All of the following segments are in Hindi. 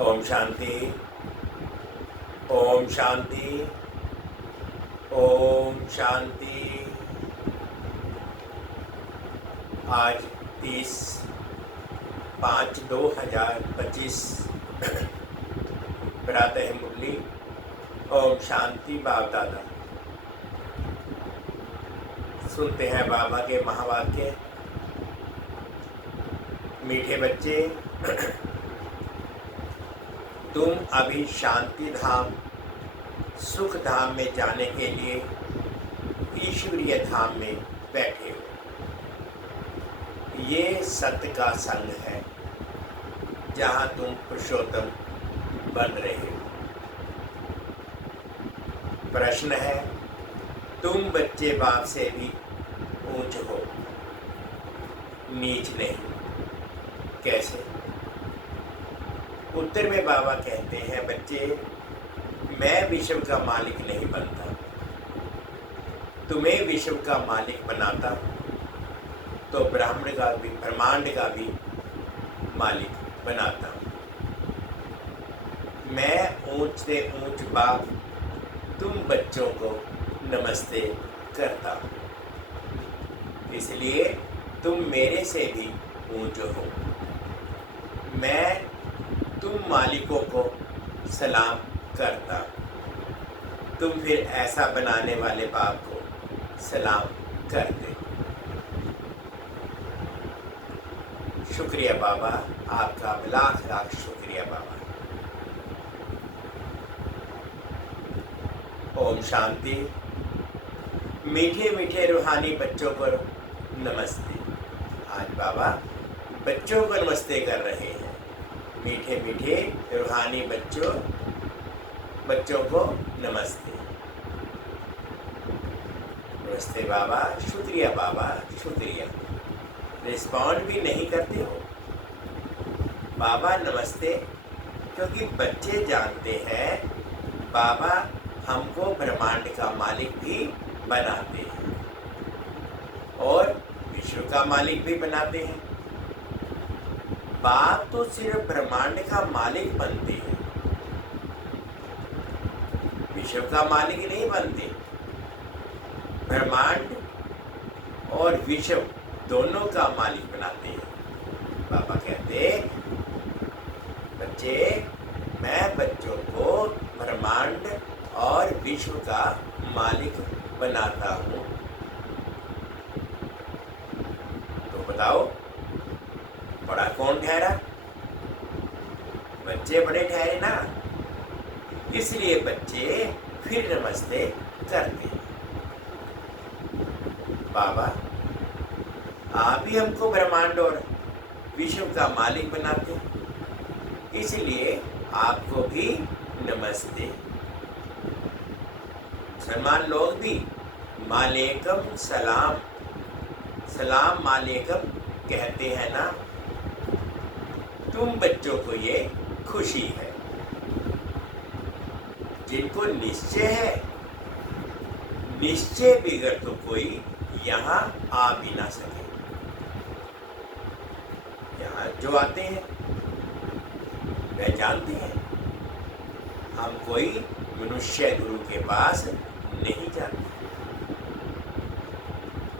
ओम शांति, ओम शांति, ओम शांति। आज 30/5/2025 प्रातः मुरली। ओम शांति। बाप दादा सुनते हैं बाबा के महावाक्य। मीठे बच्चे, तुम अभी शांति धाम सुख धाम में जाने के लिए ईश्वरीय धाम में बैठे हो। ये सत्य का संग है जहाँ तुम पुरुषोत्तम बन रहे हो। प्रश्न है, तुम बच्चे बाप से भी ऊंच हो, नीच नहीं, कैसे? उत्तर में बाबा कहते हैं, बच्चे, मैं विश्व का मालिक नहीं बनता, तुम्हें विश्व का मालिक बनाता तो ब्रह्मांड का भी मालिक बनाता। मैं ऊंच से ऊंच बाप तुम बच्चों को नमस्ते करता हूँ, इसलिए तुम मेरे से भी ऊंच हो। मैं तुम मालिकों को सलाम करता, तुम फिर ऐसा बनाने वाले बाप को सलाम करते। शुक्रिया बाबा, आपका लाख लाख शुक्रिया बाबा। ओम शांति। मीठे मीठे रूहानी बच्चों को नमस्ते। आज बाबा बच्चों को नमस्ते कर रहे हैं। मीठे मीठे रूहानी बच्चों को नमस्ते। नमस्ते बाबा, शुक्रिया बाबा, शुक्रिया। रिस्पॉन्ड भी नहीं करते हो बाबा नमस्ते, क्योंकि बच्चे जानते हैं बाबा हमको ब्रह्मांड का मालिक भी बनाते हैं और विश्व का मालिक भी बनाते हैं। बाप तो सिर्फ ब्रह्मांड का मालिक बनते हैं, विश्व का मालिक नहीं बनते। ब्रह्मांड और विश्व दोनों का मालिक बनाते हैं। बाबा कहते, बच्चे, मैं बच्चों को ब्रह्मांड और विश्व का मालिक बनाता हूँ। तो बताओ, बड़ा कौन ठहरा? बच्चे बड़े ठहरे ना, इसलिए बच्चे फिर नमस्ते करते। बाबा आप ही हमको ब्रह्मांड और विश्व का मालिक बनाते, इसलिए आपको भी नमस्ते। मुसलमान लोग भी मालेकम सलाम, सलाम मालेकम कहते हैं ना। तुम बच्चों को ये खुशी है, जिनको निश्चय है, निश्चय बिगड़ तो कोई यहाँ आ भी ना सके। यहाँ जो आते हैं वह जानते हैं हम कोई मनुष्य गुरु के पास नहीं जाते।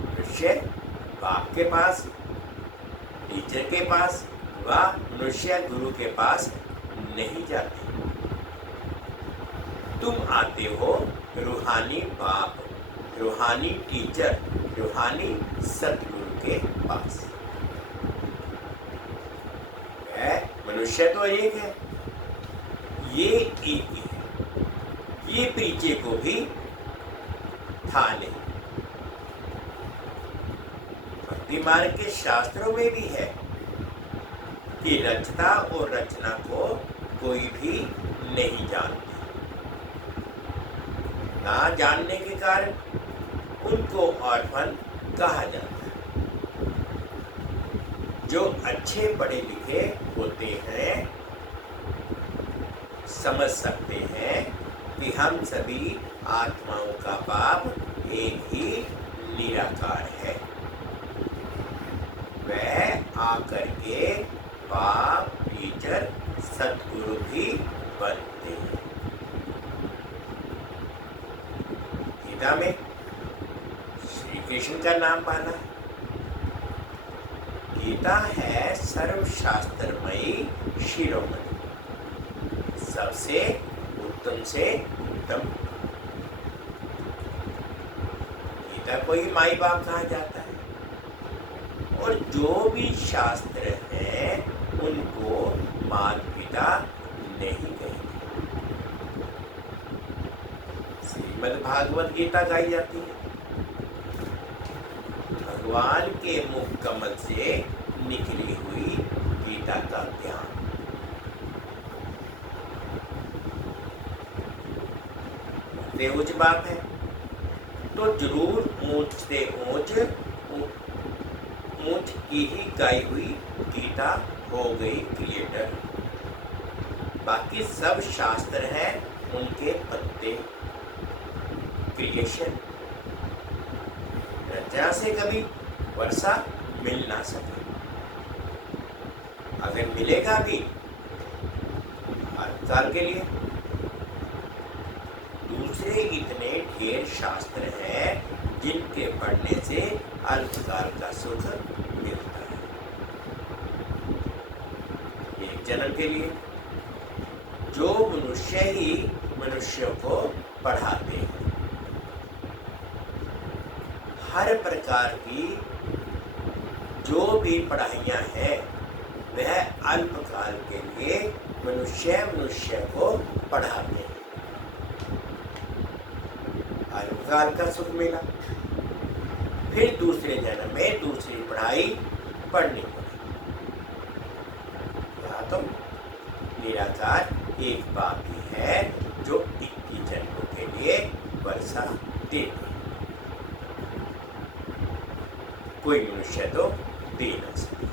मनुष्य बाप के पास, टीचर के पास व मनुष्य गुरु के पास नहीं जाते। तुम आते हो रूहानी बाप, रूहानी टीचर, रूहानी सतगुरु के पास। मनुष्य तो एक है, ये एक ही है, ये पीछे को भी था नहीं। भक्ति मार्ग के शास्त्रों में भी है कि रचना और रचना को कोई भी नहीं जानता। ना जानने के कारण उनको ऑर्फन कहा जाता है। जो अच्छे पढ़े लिखे होते हैं समझ सकते हैं कि हम सभी आत्माओं का बाप एक ही निराकार है। वह आकर के बाप, टीचर, सतगुरु भी बनते हैं। गीता में श्री कृष्ण का नाम पाना। गीता है सर्वशास्त्रमयी शिरोमणि, सबसे उत्तम से उत्तम। गीता को ही माई बाप कहा जाता है और जो भी शास्त्र हैं उनको माता पिता नहीं कहेंगे। श्रीमद् भागवत गीता गाई जाती है। भगवान के मुख कमल से निकली हुई गीता का ज्ञान। से ऊंच बाप है, तो जरूर ऊंच से ऊंच की ही गाई हुई गीता हो गई क्रिएटर। बाकी सब शास्त्र हैं उनके पत्ते, क्रिएशन। रचना से कभी वर्षा मिल ना सके, अगर मिलेगा भी अल्पकाल के लिए। दूसरे इतने ढेर शास्त्र हैं जिनके पढ़ने से अल्पकाल का सुख मिलता है, एक जन्म के लिए। जो मनुष्य ही मनुष्यों को पढ़ाते हैं, हर प्रकार की जो भी पढ़ाइयाँ हैं वह अल्पकाल के लिए मनुष्य को पढ़ाते हैं। अल्पकाल का सुख मिला, फिर दूसरे जन्म में दूसरी पढ़ाई पढ़नी पड़ी। यहाँ तो निराकार एक बाप ही है जो 21 जन्मों के लिए वर्षा देते, कोई मनुष्य तो दे न सके।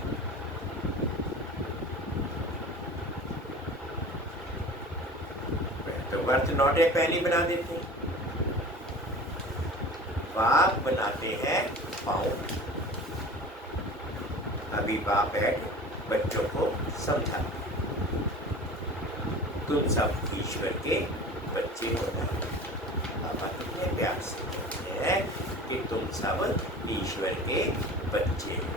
तो वर्त नौटे पहली बना देते हैं, बाप बनाते हैं पाँव। अभी बाप बैठ बच्चों को समझाते हैं, तुम सब ईश्वर के बच्चे हो जाओ। पापा कितने प्यार से कहते हैं कि तुम सब ईश्वर के बच्चे हो।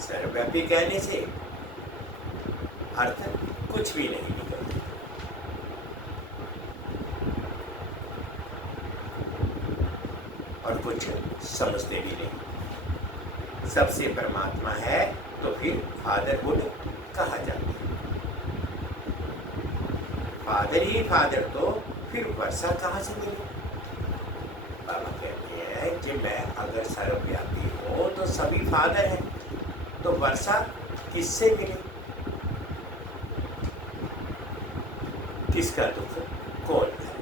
सर्वव्यापी कहने से अर्थ कुछ भी नहीं निकलता। और कुछ समझते भी नहीं। सबसे परमात्मा है तो फिर फादरहुड कहा जाता है। फादर ही फादर तो फिर वर्षा कहाँ से मिली? बाबा कहते हैं कि मैं अगर सर्वव्यापी हूँ तो सभी फादर हैं, तो वर्षा किससे मिली? किसका दुख कौन है?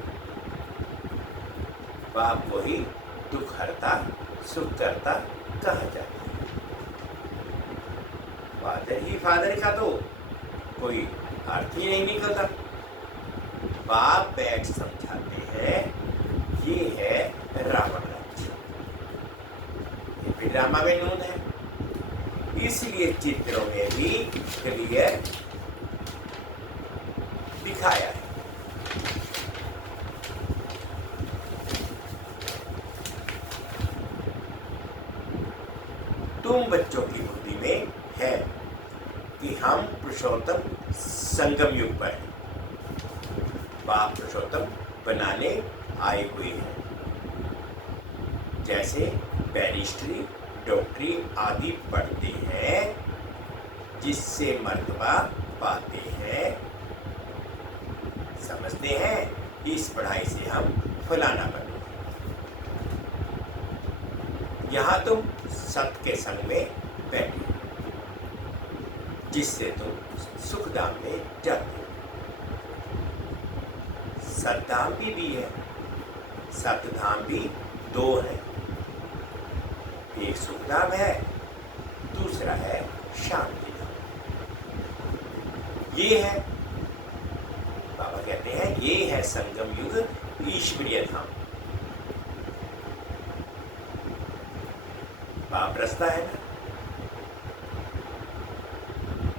बाप को ही दुख हरता सुख करता कहा जाता है। फादर ही फादर का तो कोई अर्थ ही नहीं निकलता। बाप बैठ समझाते हैं, ये है रावण राज्य, ये भी ड्रामा में नून है, इसलिए चित्रों में भी क्लियर दिखाया है। तुम बच्चों की बुद्धि में है कि हम पुरुषोत्तम संगम युग पर हैं। बाप पुरुषोत्तम बनाने आए हुए हैं। जैसे बैरिस्ट्री डॉक्टरी आदि पढ़ते हैं, जिससे मर्तबा पाते हैं, समझते हैं इस पढ़ाई से हम फलाना बने। यहाँ तुम सत्य के संग में बैठे, जिससे तुम सुखधाम में जाते हो। सतधाम भी है, सतधाम भी दो है, एक सुखधाम है, दूसरा है शांति धाम। ये है, बाबा कहते हैं ये है संगम युग ईश्वरीय धाम। बाप रास्ता है ना,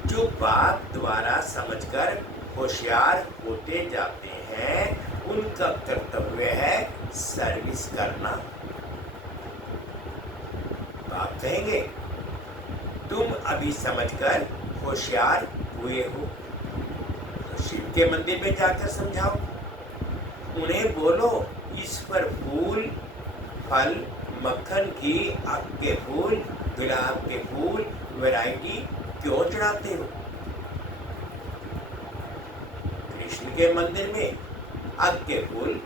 जो बाप द्वारा समझकर होशियार होते जाते हैं, उनका कर्तव्य है सर्विस करना। बाप कहेंगे तुम अभी समझकर होशियार हुए हो, तो शिव के मंदिर में जाकर समझाओ। उन्हें बोलो इस पर फूल फल मक्खन घी आक के फूल गुलाब के फूल वैरायटी क्यों चढ़ाते हो? कृष्ण के मंदिर में आग के फूल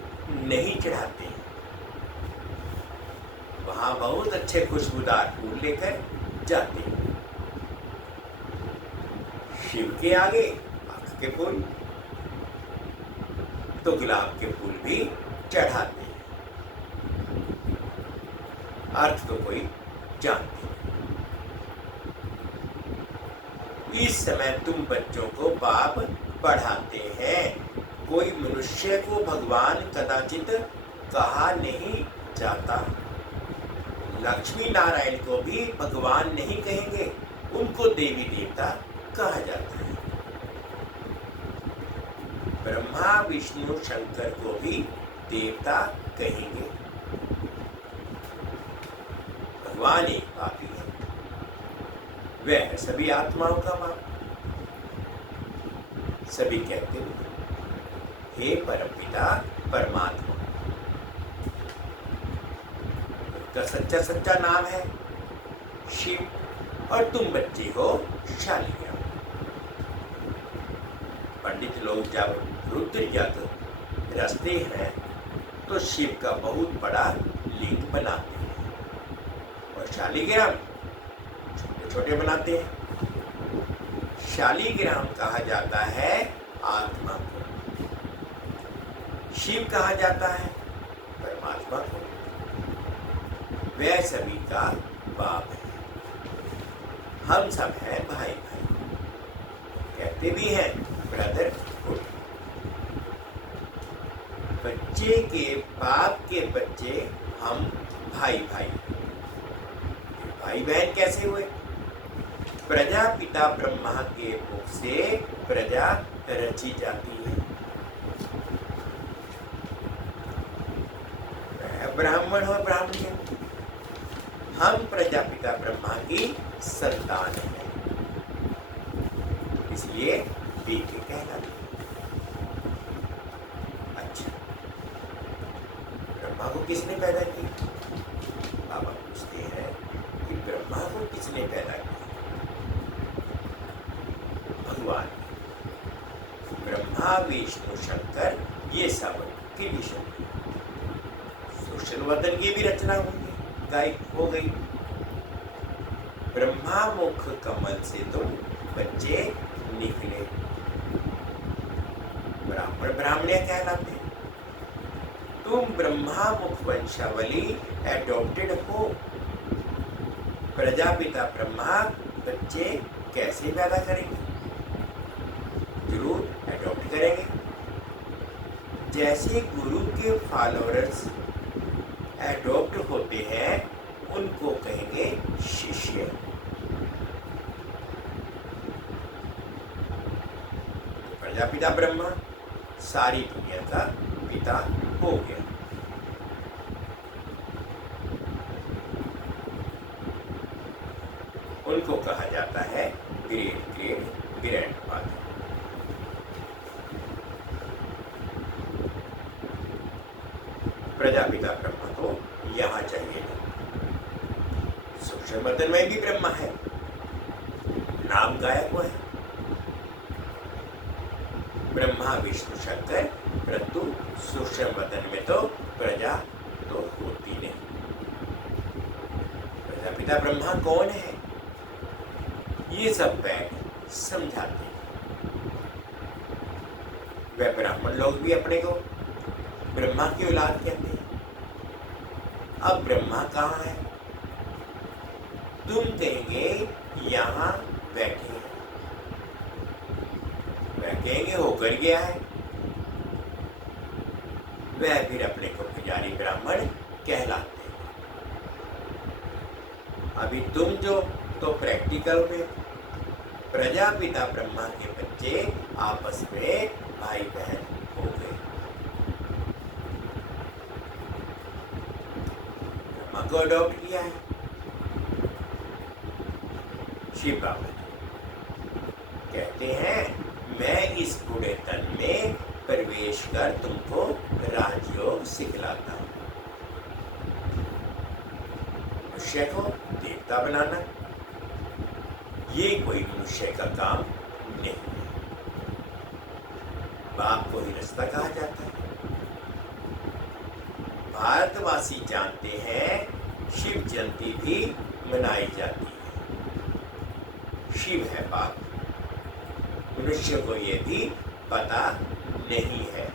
नहीं चढ़ाते, वहां बहुत अच्छे खुशबूदार फूल लेकर जाते हैं। शिव के आगे आग के फूल, तो गुलाब के फूल भी चढ़ाते हैं। अर्थ तो कोई जानते नहीं। इस समय तुम बच्चों को पाप पढ़ाते हैं। कोई मनुष्य को भगवान कदाचित कहा नहीं जाता। लक्ष्मी नारायण को भी भगवान नहीं कहेंगे, उनको देवी देवता कहा जाता है। ब्रह्मा विष्णु शंकर को भी देवता कहेंगे। भगवान एक पापी है, वह सभी आत्माओं का बाप। सभी कहते हैं हे परमपिता परमात्मा। उसका सच्चा सच्चा नाम है शिव, और तुम बच्चे हो शालिग्राम। पंडित लोग जब रुद्र यज्ञ रचते हैं तो शिव का बहुत बड़ा लिंग बनाते हैं और शालिग्राम छोटे छोटे बनाते हैं। शालिग्राम कहा जाता है आत्मा को, शिव कहा जाता है परमात्मा को। वह सभी का बाप है। हम सब हैं भाई भाई, कहते भी हैं ब्रदर हुड। बच्चे के बाप के बच्चे हम भाई भाई। भाई बहन कैसे हुए? प्रजापिता ब्रह्मा के मुख से प्रजा रची जाती है। ब्राह्मण और ब्राह्मणी, हम प्रजापिता ब्रह्मा की संतान है, इसलिए बेटे कहलाते हैं। अच्छा, ब्रह्मा को किसने पैदा किया? बाबा पूछते हैं कि ब्रह्मा को किसने पैदा किया? भगवान। ब्रह्मा विष्णु शंकर ये सब कंडीशन। सुषण वदन की भी रचना हुई, गायब हो गई। ब्रह्मा मुख कमल से तुम बच्चे निकले। ब्राह्मण ब्राह्मणिया कहलाते। तुम ब्रह्मा मुख वंशावली एडॉप्टेड हो। प्रजापिता ब्रह्मा बच्चे कैसे पैदा करेंगे? जरूर एडॉप्ट करेंगे। जैसे गुरु के फॉलोअर्स एडॉप्ट होते हैं, उनको कहेंगे शिष्य। प्रजापिता ब्रह्मा सारी दुनिया का पिता हो गया। उनको कहा जाता है great great grandfather. Prajapita Brahma तो यहाँ चाहिए। सूक्ष्म वदन में भी ब्रह्मा है, नाम गायब हुआ है। ब्रह्मा विष्णु शंकर, परंतु सूक्ष्म वदन में तो प्रजा तो होती नहीं। प्रजापिता ब्रह्मा कौन है? ये सब बैठ समझाते हैं। वह ब्राह्मण लोग भी अपने को ब्रह्मा की औलाद कहते हैं। अब ब्रह्मा कहाँ है? तुम कहेंगे यहाँ बैठे हैं, वह कहेंगे होकर गया है। वह फिर अपने को पुजारी ब्राह्मण कहलाते हैं। अभी तुम जो तो प्रैक्टिकल में प्रजापिता ब्रह्मा के बच्चे आपस में भाई बहन हो गए। ब्रह्मा को अडॉप्ट किया है शिव बाबा। कहते हैं मैं इस बूढ़े तन में प्रवेश कर तुमको राजयोग सिखलाता हूं। मनुष्य को देवता बनाना ये कोई मनुष्य का काम नहीं है। बाप को ही रास्ता कहा जाता है। भारतवासी जानते हैं शिव जयंती भी मनाई जाती है। शिव है बाप। मनुष्य को ये भी पता नहीं है।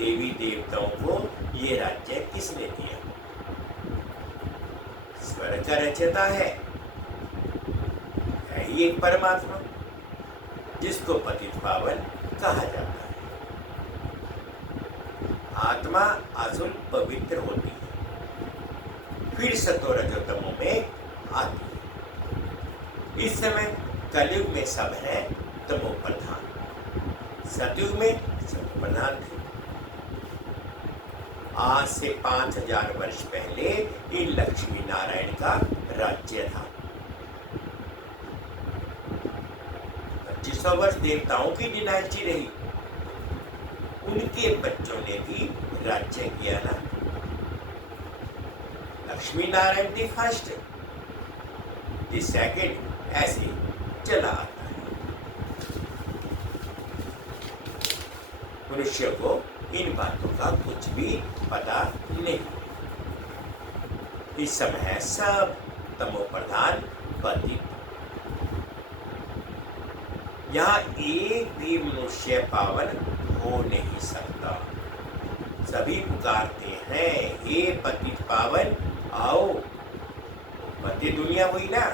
देवी देवताओं को ये राज्य किसने दिया? स्वर्ग का रचयिता है ही एक परमात्मा, जिसको पतित पावन कहा जाता है। आत्मा असुल पवित्र होती है, फिर सतो रजो तमो में आती है। इस समय कलयुग में सब है तमो प्रधान, सतयुग में सतो प्रधान थे। आज से 5000 वर्ष पहले इन लक्ष्मी नारायण का राज्य था। 2500 वर्ष देवताओं की डिनाइटी रही, उनके बच्चों ने भी राज्य किया ना। Lakshmi Narayan the first, the second, ऐसे चला आता है। मनुष्य को इन बातों का कुछ भी पता नहीं। इस समय सब तमो प्रधान पतित। यहाँ एक भी मनुष्य पावन हो नहीं सकता। सभी पुकारते हैं, हे पतित पावन आओ। पति दुनिया हुई ना,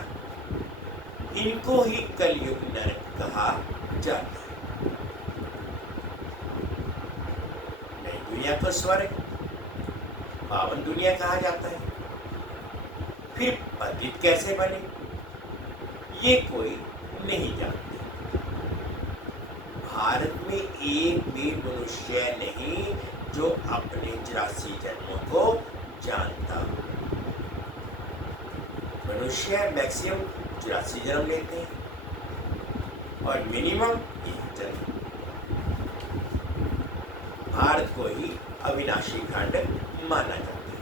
इनको ही कलयुग नरक कहा जाता है। नई दुनिया को स्वर्ग, पावन दुनिया कहा जाता है। फिर पतित कैसे बने, ये कोई नहीं जानता। भारत में एक भी मनुष्य नहीं जो अपने 84 जन्मों को जानता। मनुष्य मैक्सिमम 84 जन्म लेते हैं और मिनिमम 1 जन्म। भारत को ही अविनाशी खंड माना जाता है,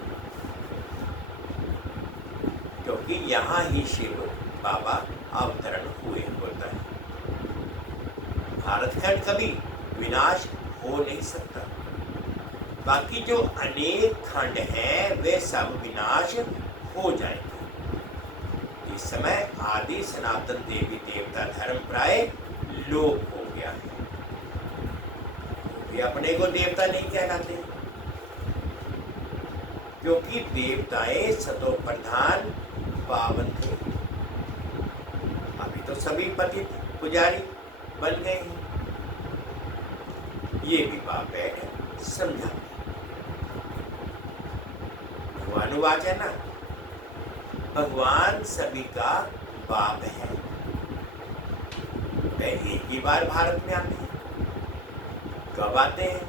क्योंकि यहाँ ही शिव बाबा अवतरण हुए होता है। भारत खंड कभी विनाश हो नहीं सकता। बाकी जो अनेक खंड हैं वे सब विनाश हो जाएंगे। इस समय आदि सनातन देवी देवता धर्म प्राय लोप हो गया है। वे अपने को देवता नहीं कहलाते, क्योंकि देवताएं सतो प्रधान पावन थे। अभी तो सभी पतित पुजारी बन गए हैं। ये भी बाप बैठ समझा। भगवानुवाच है ना, भगवान सभी का बाप है। वे एक ही बार भारत में आते हैं। कब आते हैं?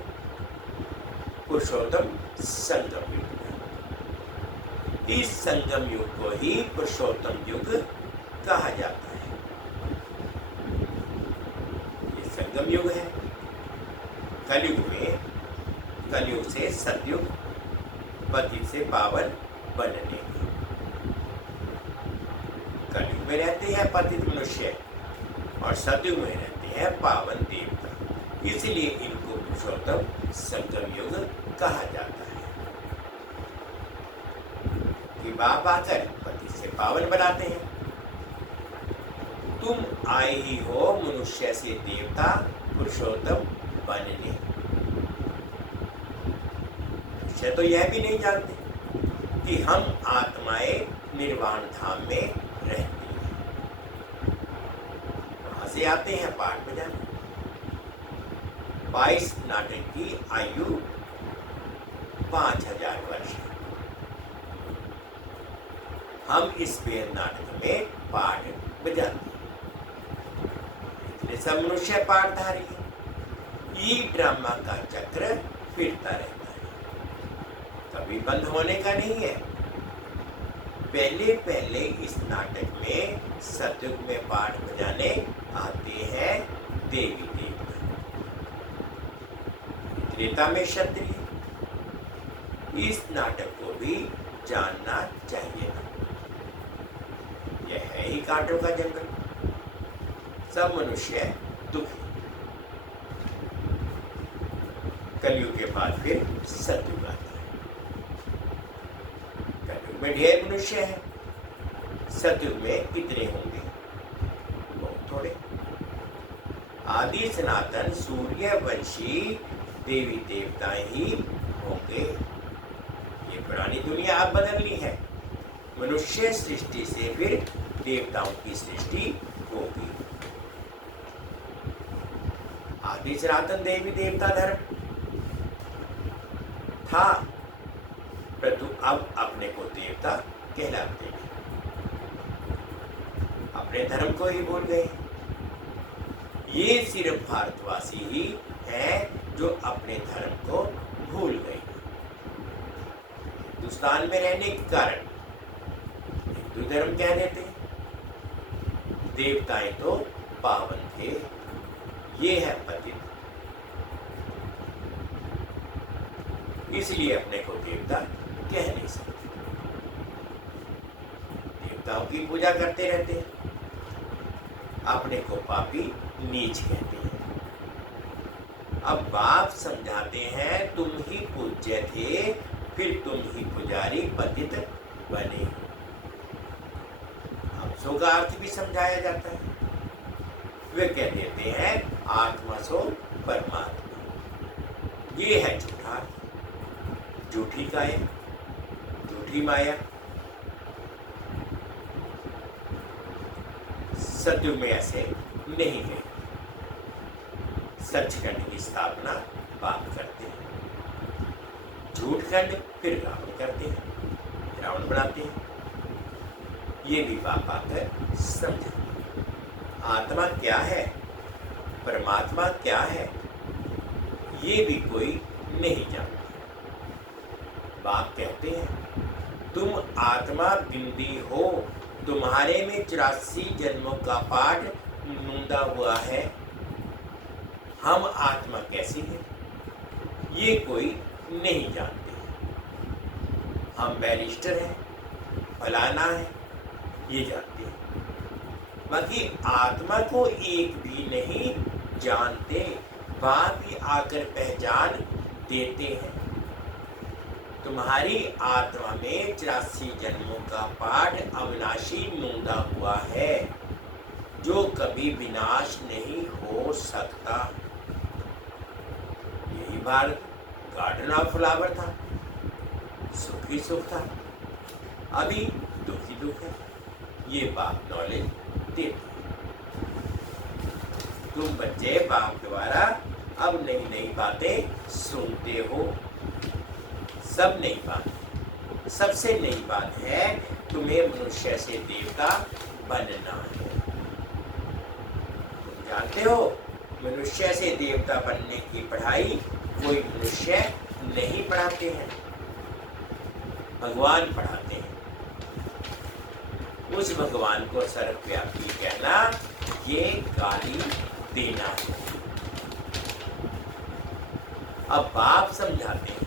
पुरुषोत्तम संगम युग में। इस संगम युग को ही पुरुषोत्तम युग कहा जाता है। ये संगम युग है। कलयुग में, कलयुग से सतयुग, पतित से पावन बनने। कलयुग में रहते हैं पतित मनुष्य और सतयुग में रहते हैं पावन देवता। इसलिए इनको पुरुषोत्तम संगम युग कहा जाता है। कि बाप आकर पतित से पावन बनाते हैं। तुम आए ही हो मनुष्य से देवता पुरुषोत्तम बनने। मनुष्य तो यह भी नहीं जानते कि हम आत्माएं निर्वाण धाम में रहती हैं। वहां से आते हैं पाठ बजाने। 22 नाटक की आयु 5000 वर्ष। हम इस वेद नाटक में पाठ बजाते हैं। इतने सब मनुष्य पाठधारी हैं। ये ड्रामा का चक्र फिरता रहता है, कभी बंद होने का नहीं है। पहले पहले इस नाटक में सतयुग में पाठ बजाने आते हैं देवी देवता, त्रेता में क्षत्रिय। इस नाटक को भी जानना चाहिए ना। यह है ही कांटों का जंगल। सब मनुष्य दुखी। कलयुग के बाद फिर सतयुग आता है। कलयुग में ढेर मनुष्य है। सतयुग में कितने होंगे? बहुत थोड़े। आदि सनातन सूर्यवंशी देवी देवता ही होंगे। ये पुरानी दुनिया अब बदलनी है। मनुष्य सृष्टि से फिर देवताओं की सृष्टि होगी। आदि सनातन देवी देवता धर्म था, परंतु अब अपने को देवता कहलाते हैं। अपने धर्म को ही भूल गए। ये सिर्फ भारतवासी ही हैं जो अपने धर्म को भूल गए। हिंदुस्तान में रहने के कारण हिंदू धर्म कह देते हैं। देवताएं तो पावन थे, ये है पतित, इसलिए अपने को देवता कह नहीं सकते। देवताओं की पूजा करते रहते हैं, अपने को पापी नीच कहते हैं। अब बाप समझाते हैं तुम ही पूज्य थे, फिर तुम ही पुजारी पतित बने। अब सो का अर्थ भी समझाया जाता है। वे कह देते हैं आत्मा सो परमात्मा। ये है झूठा, झूठी काया, झूठी माया। सतयुग में ऐसे नहीं गए। सचखंड की स्थापना बाप करते हैं, झूठखंड फिर रावण करते हैं, रावण बनाते हैं। ये भी बाप आकर समझे। आत्मा क्या है, परमात्मा क्या है, ये भी कोई नहीं जानता। बाप कहते हैं तुम आत्मा बिंदी हो, तुम्हारे में 84 जन्मों का पाठ नूंदा हुआ है। हम आत्मा कैसी है ये कोई नहीं जानते। हम बैरिस्टर हैं, फलाना है, ये जानते हैं, बाकी आत्मा को एक भी नहीं जानते। बाप ही आकर पहचान देते हैं। तुम्हारी आत्मा में 84 जन्मों का पाठ अविनाशी नूंदा हुआ है, जो कभी विनाश नहीं हो सकता। यही भारत गार्डन ऑफ फ्लावर था, सुख ही सुख था, अभी दुख ही दुख है। ये बाप नॉलेज देते। तुम बच्चे बाप द्वारा अब नई नई बातें सुनते हो। सब नई बात, सबसे नई बात है तुम्हें मनुष्य से देवता बनना है। तुम जानते हो मनुष्य से देवता बनने की पढ़ाई कोई मनुष्य नहीं पढ़ाते हैं, भगवान पढ़ाते हैं। उस भगवान को सर्वव्यापी कहना ये गाली देना है। अब बाप समझाते हैं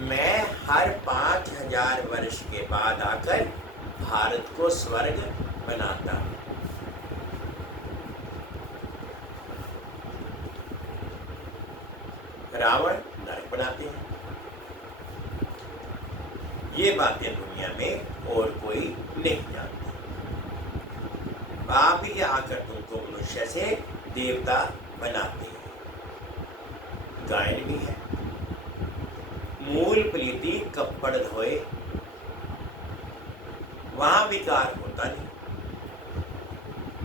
मैं हर 5000 वर्ष के बाद आकर भारत को स्वर्ग बनाता हूं। रावण नरक बनाते हैं। ये बातें दुनिया में और कोई नहीं जानता। बाप ही आकर तुमको मनुष्य से देवता बनाते हैं। गायन भी है, मूल प्रीति कपड़ धोए, वहां विकार होता नहीं।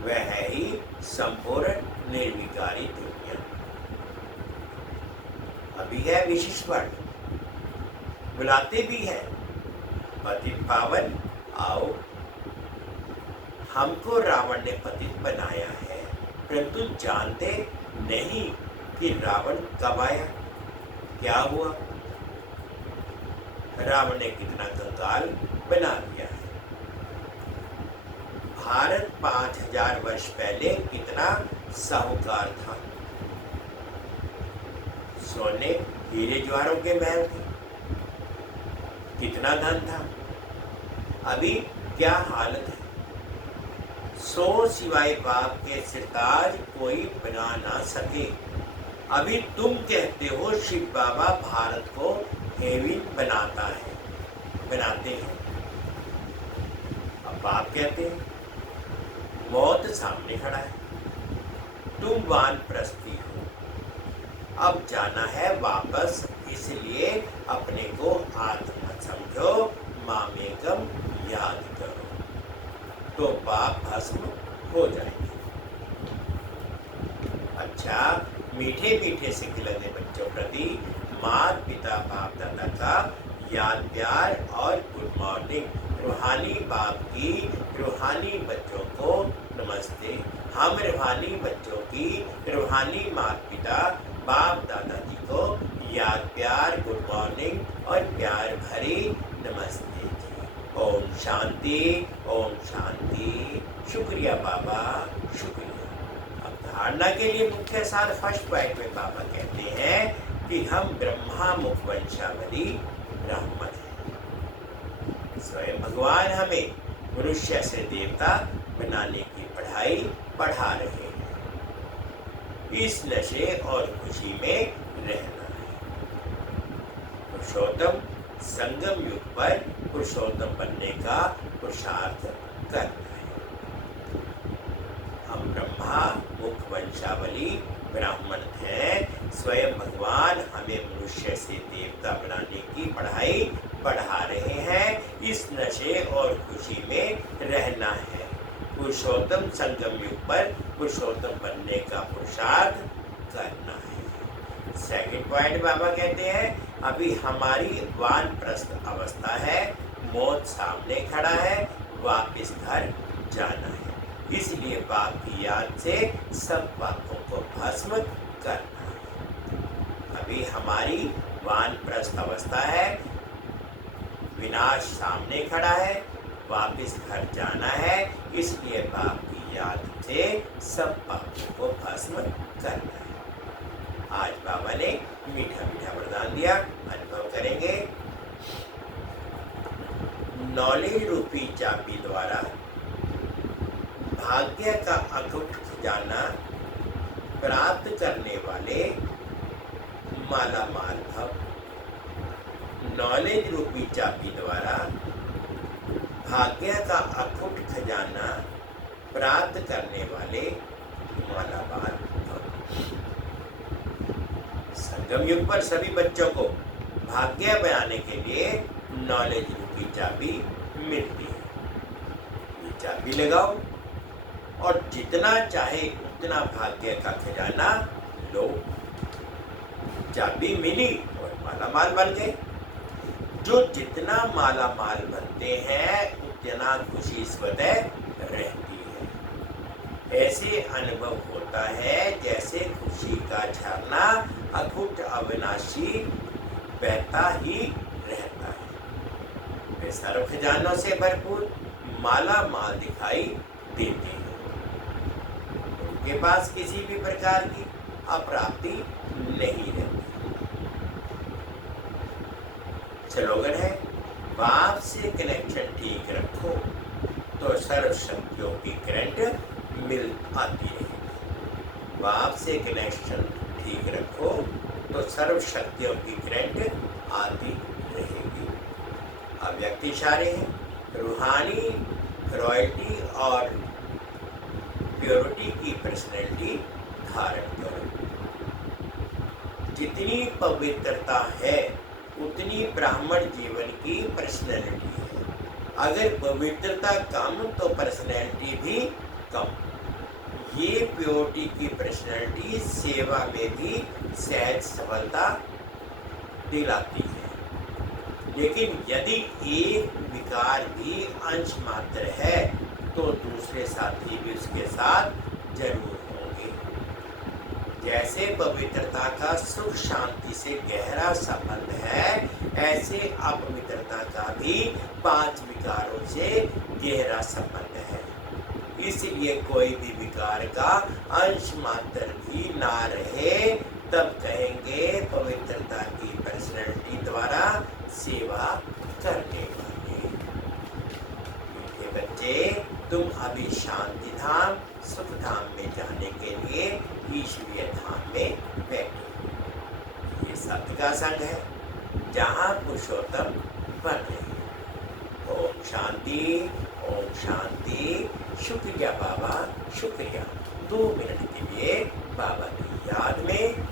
वह है ही संपूर्ण निर्विकारी दुनिया। अभी है विशिष्ट वर्ण, बुलाते भी हैं पतित पावन आओ। हमको रावण ने पतित बनाया है, परंतु जानते नहीं कि रावण कब आया, क्या हुआ। रावण ने कितना कंगाल बना दिया है। भारत 5000 वर्ष पहले कितना साहूकार था। सोने हीरे ज्वारों के महल थे, कितना धन था। अभी क्या हालत है। 100 सिवाय बाप के सिरताज कोई बना ना सके। अभी तुम कहते हो शिव बाबा भारत को हेविन बनाता है, बनाते हैं। अब बाप कहते हैं मौत सामने खड़ा है, तुम वानप्रस्थी हो, अब जाना है वापस, इसलिए अपने को आत्मा समझो, मामेकम याद करो, तो पाप भस्म हो जाएंगे। अच्छा, मीठे मीठे से खिलते बच्चों प्रति माता पिता बाप दादा का याद प्यार और गुड मॉर्निंग। रूहानी बाप की रूहानी बच्चों को नमस्ते। हम रूहानी बच्चों की रूहानी माता पिता बाप दादाजी को याद प्यार गुड मॉर्निंग और प्यार भरी नमस्ते जी। ओम शांति, ओम शांति। शुक्रिया बाबा, शुक्रिया। अब धारणा के लिए मुख्य सार फर्स्ट पॉइंट में बाबा कहते हैं कि हम ब्रह्मा मुख वंशावली ब्राह्मण हैं। स्वयं भगवान हमें मनुष्य से देवता बनाने की पढ़ाई पढ़ा रहे हैं। इस नशे और खुशी में रहना है। पुरुषोत्तम संगम युग पर पुरुषोत्तम बनने का पुरुषार्थ करना है। हम ब्रह्मा मुख वंशावली ब्राह्मण हैं। स्वयं भगवान हमें मनुष्य से देवता बनाने की पढ़ाई पढ़ा रहे हैं। इस नशे और खुशी में रहना है। पुरुषोत्तम संगम युग पर पुरुषोत्तम बनने का पुरुषार्थ करना है। सेकंड पॉइंट बाबा कहते हैं अभी हमारी वानप्रस्थ अवस्था है, मौत सामने खड़ा है, वापिस घर जाना है। इसलिए पाप की याद से सब पापों को भस्म करना है। अभी हमारी वानप्रस्थ अवस्था है, विनाश सामने खड़ा है, वापिस घर जाना है। इसलिए पाप की याद से सब पापों को भस्म करना है। आज बाबा ने मीठा मीठा वरदान दिया, अनुभव करेंगे। नॉलेज रूपी चाबी द्वारा भाग्य का अटूट खजाना प्राप्त करने वाले माला माल भव। नॉलेज रूपी चाबी द्वारा भाग्य का अटूट खजाना प्राप्त करने वाले माला माल भव। संगम युग पर सभी बच्चों को भाग्य बनाने के लिए नॉलेज रूपी चाबी मिलती है। ये चाबी लगाओ और जितना चाहे उतना भाग्य का खजाना लो। चाबी मिली और माला माल बन गए। जो जितना माला माल बनते हैं उतना खुशी स्वतः रहती है। ऐसे अनुभव होता है जैसे खुशी का झरना अखुट अविनाशी बहता ही रहता है। वे सर्व खजानों से भरपूर माला माल दिखाई देते हैं। उनके पास किसी भी प्रकार की अप्राप्ति नहीं रहती। स्लोगन है, बाप से कनेक्शन ठीक रखो तो सर्व शक्तियों की करंट मिल आती रहेगी। बाप से कनेक्शन ठीक रखो तो सर्व शक्तियों की करंट आती रहेगी। अव्यक्त इशारे हैं, रूहानी रॉयल्टी और प्योरिटी की पर्सनैलिटी धारण करो। जितनी पवित्रता है उतनी ब्राह्मण जीवन की पर्सनैलिटी है। अगर पवित्रता कम तो पर्सनैलिटी भी कम। ये प्योरिटी की पर्सनैलिटी सेवा में भी सहज सफलता दिलाती है। लेकिन यदि एक विकार भी अंश मात्र है तो दूसरे साथी भी उसके साथ जरूर होंगे। जैसे पवित्रता का सुख शांति से गहरा संबंध है, ऐसे अपवित्रता का भी 5 विकारों से गहरा संबंध है। इसलिए कोई भी विकार का अंश मात्र भी ना रहे तब कहेंगे पवित्रता की पर्सनैलिटी द्वारा सेवा करने वाले। मीठे बच्चे, तुम अभी शांति धाम सुख धाम में जाने के लिए ईश्वरीय धाम में बैठे। ये सत्य का संग है जहाँ पुरुषोत्तम बन रहे। ओम शांति, ओम शांति। शुक्रिया बाबा, शुक्रिया। 2 मिनट के लिए बाबा की याद में